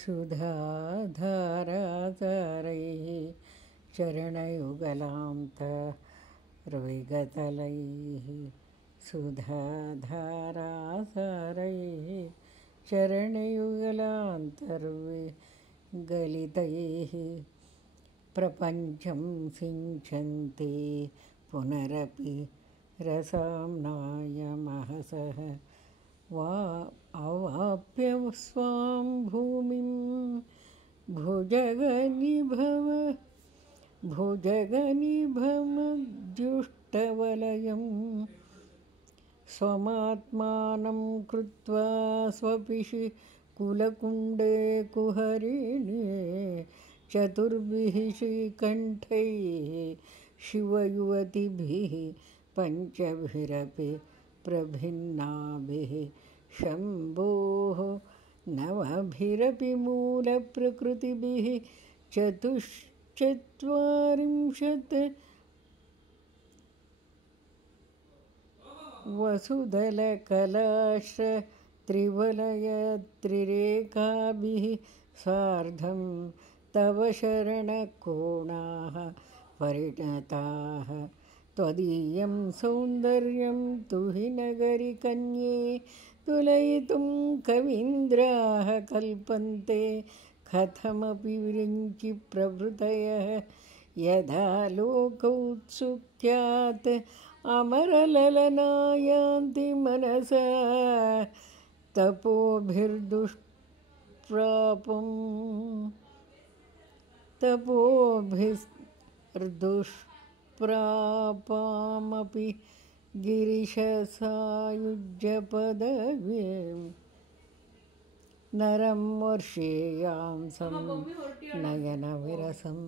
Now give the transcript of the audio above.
सुधाधाराधारैः चरणयुगलान्तर्विगतलैः सुधाधाराधारैः चरणयुगलान्तर्विगलितैः प्रपञ्चं सिञ्चन्ति पुनरपि रसाम्नायमहसः वा अवाप्य स्वां भूमिं भुजगनिभमद्युष्टवलयं स्वमात्मानं कृत्वा स्वपिषि कुलकुण्डे कुहरिणे चतुर्भिः श्रीकण्ठैः शिवयुवतिभिः पञ्चभिरपि प्रभिन्नाभिः शम्भोः नवभिरपि मूलप्रकृतिभिः चतुश्चत्वारिंशत् वसुदलकलाश्रत्रिवलयत्रिरेखाभिः सार्धं तव शरणकोणाः परिणताः त्वदीयं सौन्दर्यं तुहि नगरिकन्ये तुलयितुं कवीन्द्राः कल्पन्ते कथमपि विरिञ्चि प्रभृतयः यदा लोकौत्सुक्यात् अमरललनायान्ति मनसा तपोभिर्दुष्प्रापामपि गिरिशसायुज्यपदवीं नरं वर्षेयांसं नयनविरसम्